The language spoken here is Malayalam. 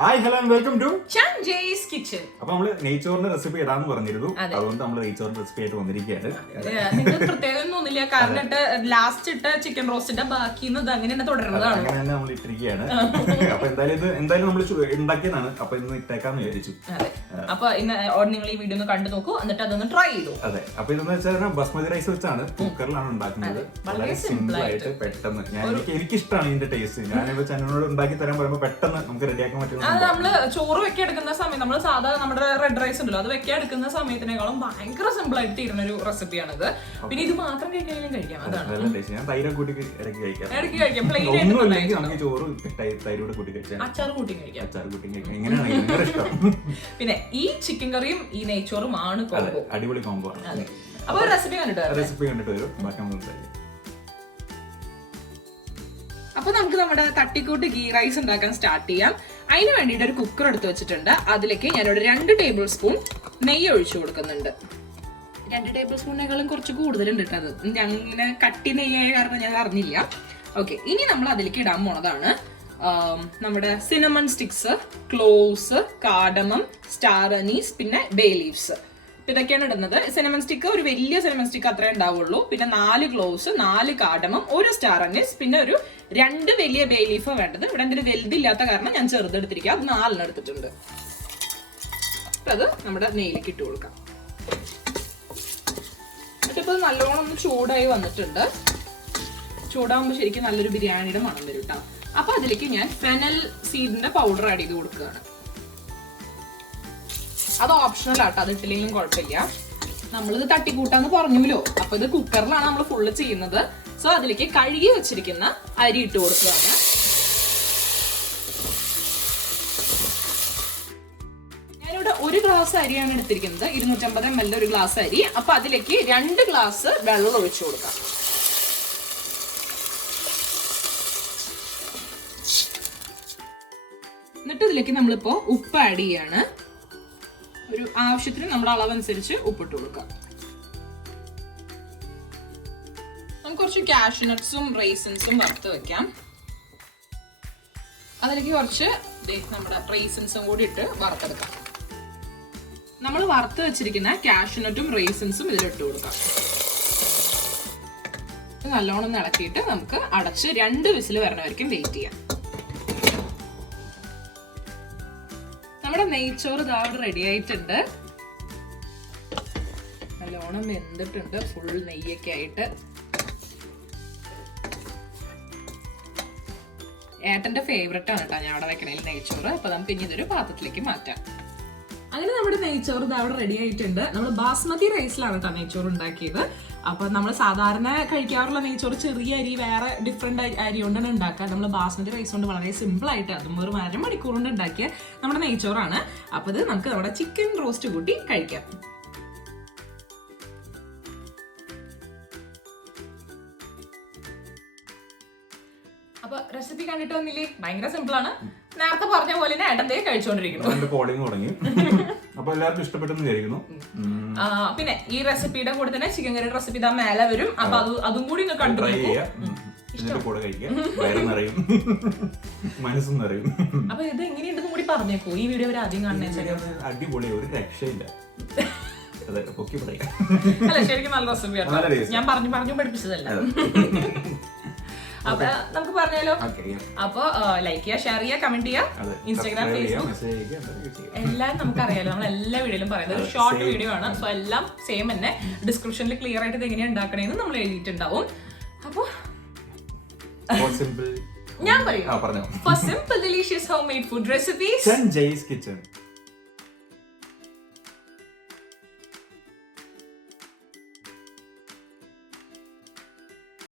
Hi hello and welcome to ചഞ്ചേയ്സ് കിച്ചൺ. അപ്പൊ നമ്മള് നെയ്ച്ചോറിന്റെ റെസിപ്പി ഇടാന്ന് പറഞ്ഞിരുന്നു. അതുകൊണ്ട് നമ്മള് നെയ്ച്ചോറിന്റെ റെസിപ്പി ആയിട്ട് വന്നിരിക്കുകയാണ്. നിങ്ങൾ പ്രത്യേകത ഒന്നുമില്ല, കാരണം ലാസ്റ്റ് ഇട്ട ചിക്കൻ റോസ്റ്റിന്റെ ബാക്കി അങ്ങനെ തന്നെ തുടരുന്നതാണ്. അങ്ങനെ തന്നെ നമ്മൾ ഇട്ടിരിക്കുകയാണ്. അപ്പൊ എന്തായാലും നമ്മൾ ഉണ്ടാക്കിയതാണ്. അപ്പൊ ഇന്ന് ഇട്ടേക്കാന്ന് വിചാരിച്ചു. അപ്പൊ ഇന്ന് നിങ്ങൾ ഈ വീഡിയോ ഒന്ന് കണ്ടു നോക്കൂ, എന്നിട്ട് അതൊന്ന് ട്രൈ ചെയ്തു. അതെ, അപ്പൊ ഇതെന്ന് വെച്ചാൽ ബസ്മതി റൈസ് വെച്ചാണ് കുക്കറിലാണ് ഉണ്ടാക്കുന്നത്. വളരെ സിമ്പിൾ ആയിട്ട് പെട്ടെന്ന് എനിക്ക് ഇഷ്ടമാണ് ഇതിന്റെ ടേസ്റ്റ്. ഞാനിപ്പോ ചന്നോട് ഉണ്ടാക്കി തരാൻ പറയുമ്പോൾ പെട്ടെന്ന് നമുക്ക് റെഡിയാക്കാൻ പറ്റും. അത് നമ്മള് ചോറ് വെക്കാൻ എടുക്കുന്ന സമയം, നമ്മള് സാധാരണ നമ്മുടെ റെഡ് റൈസ് ഉണ്ടല്ലോ, അത് വെക്കാൻ എടുക്കുന്ന സമയത്തിനേക്കാളും ഭയങ്കര സിമ്പിൾ ആയിട്ട് തീരുന്ന ഒരു റെസിപ്പിയാണിത്. പിന്നെ ഇത് മാത്രം കഴിക്കാനും കഴിക്കാം. അതാണ് ഞാൻ തൈര് കൂട്ടി ഇടയ്ക്ക് കഴിക്കാം. ചോറ് തൈരോട് കൂട്ടി കഴിക്കാം, അച്ചാറ് കൂട്ടി കഴിക്കാം. ഇങ്ങനെയാണ് ഇഷ്ടം. പിന്നെ ഈ ചിക്കൻ കറിയും ഈ നെയ്ച്ചോറും ആണ് കോംബോ. അടിപൊളി കോംബോ ആണ്. അപ്പൊ റെസിപ്പി കണ്ടിട്ട് വരും. ബാക്കി നമുക്ക് അപ്പൊ നമുക്ക് നമ്മുടെ തട്ടിക്കൂട്ട് ഗീ റൈസ് ഉണ്ടാക്കാൻ സ്റ്റാർട്ട് ചെയ്യാം. അതിന് വേണ്ടിയിട്ട് ഒരു കുക്കർ എടുത്ത് വെച്ചിട്ടുണ്ട്. അതിലേക്ക് ഞാനിവിടെ 2 ടേബിൾ സ്പൂൺ നെയ്യ് ഒഴിച്ചു കൊടുക്കുന്നുണ്ട്. 2 ടേബിൾ സ്പൂണിനേക്കാളും കുറച്ച് കൂടുതലുണ്ട് കേട്ടത്. അങ്ങനെ കട്ടി നെയ്യായ കാരണം ഞാൻ അറിഞ്ഞില്ല. ഓക്കെ, ഇനി നമ്മൾ അതിലേക്ക് ഇടാൻ പോണതാണ് നമ്മുടെ cinnamon sticks, cloves, cardamom, star Anees, പിന്നെ ബേ ലീവ്സ്. ഇതൊക്കെയാണ് ഇടുന്നത്. സിനമൺ സ്റ്റിക്ക് ഒരു വലിയ സിനമൺ സ്റ്റിക്ക് അത്രേ ഉണ്ടാവുള്ളൂ. പിന്നെ 4 ക്ലോവ്സ്, 4 കാഡമം, 1 സ്റ്റാർ അനീസ്, പിന്നെ ഒരു 2 വലിയ ബേ ലീഫ് വേണ്ടത്. ഇവിടെ എന്തെങ്കിലും വലുതില്ലാത്ത കാരണം ഞാൻ ചെറുതെടുത്തിരിക്കുക. അത് 4 എടുത്തിട്ടുണ്ട്. അത് നമ്മുടെ നെയ്യിലേക്ക് ഇട്ട് കൊടുക്കാം. എന്നിട്ടിപ്പോ നല്ലോണം ഒന്ന് ചൂടായി വന്നിട്ടുണ്ട്. ചൂടാകുമ്പോൾ ശരിക്കും നല്ലൊരു ബിരിയാണിയുടെ മണം വരും കേട്ടോ. അപ്പൊ അതിലേക്ക് ഞാൻ ഫെനൽ സീഡിന്റെ പൗഡർ ആഡ് ചെയ്ത് കൊടുക്കുകയാണ്. അത് ഓപ്ഷണൽ ആട്ടോ, അത് ഇട്ടില്ലെങ്കിലും കുഴപ്പമില്ല. നമ്മളിത് തട്ടിക്കൂട്ടാന്ന് പറഞ്ഞല്ലോ. അപ്പൊ ഇത് കുക്കറിലാണ് നമ്മൾ ഫുള്ള് ചെയ്യുന്നത്. സോ അതിലേക്ക് കഴുകി വെച്ചിരിക്കുന്ന അരി ഇട്ട് കൊടുക്കുകയാണ്. ഞാനിവിടെ 1 ഗ്ലാസ് അരിയാണ് എടുത്തിരിക്കുന്നത്, 250 ml ഒരു ഗ്ലാസ് അരി. അപ്പൊ അതിലേക്ക് 2 ഗ്ലാസ് വെള്ളം ഒഴിച്ചു കൊടുക്കാം. എന്നിട്ട് ഇതിലേക്ക് നമ്മളിപ്പോ ഉപ്പ് ആഡ് ചെയ്യാണ്. ഒരു ആവശ്യത്തിന് നമ്മുടെ അളവനുസരിച്ച് ഉപ്പിട്ട് കൊടുക്കാം. നമുക്ക് കുറച്ച് കാഷ്യൂനട്ട്സും റൈസിൻസും വറുത്ത് വെക്കാം. അതിലേക്ക് കുറച്ച് നമ്മുടെ റൈസിൻസും കൂടി ഇട്ട് വറുത്തെടുക്കാം. നമ്മൾ വറുത്ത് വെച്ചിരിക്കുന്ന കാഷ്യൂനട്ടും റൈസിൻസും ഇതിലിട്ട് കൊടുക്കാം. നല്ലോണം ഇളക്കിയിട്ട് നമുക്ക് അടച്ച് 2 വിസിൽ വരണവരെയും വെയിറ്റ് ചെയ്യാം. നമ്മുടെ നെയ്ച്ചോറ് ഇതാവിടെ റെഡി ആയിട്ടുണ്ട്. നല്ലോണം വെന്തിട്ടുണ്ട്, ഫുൾ നെയ്യൊക്കെ ആയിട്ട്. ഏട്ടന്റെ ഫേവററ്റ് ആണ് കേട്ടോ ഞാൻ അവിടെ വെക്കണേൽ നെയ്ച്ചോറ്. അപ്പൊ നമുക്ക് ഇനി ഇതൊരു പാത്രത്തിലേക്ക് മാറ്റാം. അങ്ങനെ നമ്മുടെ നെയ്ച്ചോറ് ഇതവിടെ റെഡി ആയിട്ടുണ്ട്. നമ്മൾ ബാസ്മതി റൈസിലാണ് കേട്ടോ നെയ്ച്ചോറ് ഉണ്ടാക്കിയത്. അപ്പൊ നമ്മൾ സാധാരണ കഴിക്കാറുള്ള നെയ്ച്ചോറ് ചെറിയ അരി, വേറെ ഡിഫറെന്റ് അരി കൊണ്ടാണ് ഉണ്ടാക്കുക. നമ്മൾ ബാസ്മതി റൈസ് കൊണ്ട് വളരെ സിമ്പിൾ ആയിട്ട്, അതും വെറും 1/2 മണിക്കൂർ കൊണ്ട് ഉണ്ടാക്കിയ നമ്മുടെ നെയ്ച്ചോറാണ്. അപ്പൊ ഇത് നമുക്ക് നമ്മുടെ ചിക്കൻ റോസ്റ്റ് കൂട്ടി കഴിക്കാം. അപ്പൊ റെസിപ്പി കണ്ടിട്ട് വന്നില്ലേ? ഭയങ്കര സിമ്പിൾ ആണ്. നേരത്തെ പറഞ്ഞ പോലെ തന്നെ ഏട്ടൻ കഴിച്ചുകൊണ്ടിരിക്കുന്നു. അപ്പൊ എല്ലാവർക്കും ഇഷ്ടപ്പെട്ടെന്ന് വിചാരിക്കുന്നു. പിന്നെ ഈ റെസിപ്പിയുടെ കൂടെ തന്നെ ചിക്കൻ കറിയുടെ റെസിപ്പി ഇതാ മേലെ വരും. അപ്പൊ അതും കൂടി ഒന്ന് കണ്ടു മനസ്സും നിറയും. അപ്പൊ ഇത് എങ്ങനെയുണ്ടെന്ന് കൂടി പറഞ്ഞേക്കോ. ഈ വീഡിയോ ആദ്യം കാണുന്ന അടിപൊളി, ഒരു രക്ഷയില്ല. അല്ല, ശരിക്കും നല്ല റെസിപ്പിയാണ്. ഞാൻ പറഞ്ഞു പഠിപ്പിച്ചതല്ല. അപ്പൊ നമുക്ക് പറഞ്ഞാലോ. അപ്പൊ ലൈക്ക് ചെയ്യുക, ഷെയർ ചെയ്യുക, കമന്റ് ചെയ്യുക. ഇൻസ്റ്റാഗ്രാം, ഫേസ്ബുക്ക് എല്ലാം നമുക്കറിയാലോ. നമ്മൾ എല്ലാ വീഡിയോയിലും പറയുന്നത് ഒരു ഷോർട്ട് വീഡിയോ ആണ്. സോ എല്ലാം സെയിം തന്നെ. ഡിസ്ക്രിപ്ഷനിൽ ക്ലിയർ ആയിട്ട് ഇത് എങ്ങനെയാണ് ഉണ്ടാക്കണേന്ന് നമ്മൾ എഴുതിയിട്ടുണ്ടാവും. അപ്പൊ ഞാൻ പറയും, for simple delicious homemade food recipes, Sanjay's Kitchen.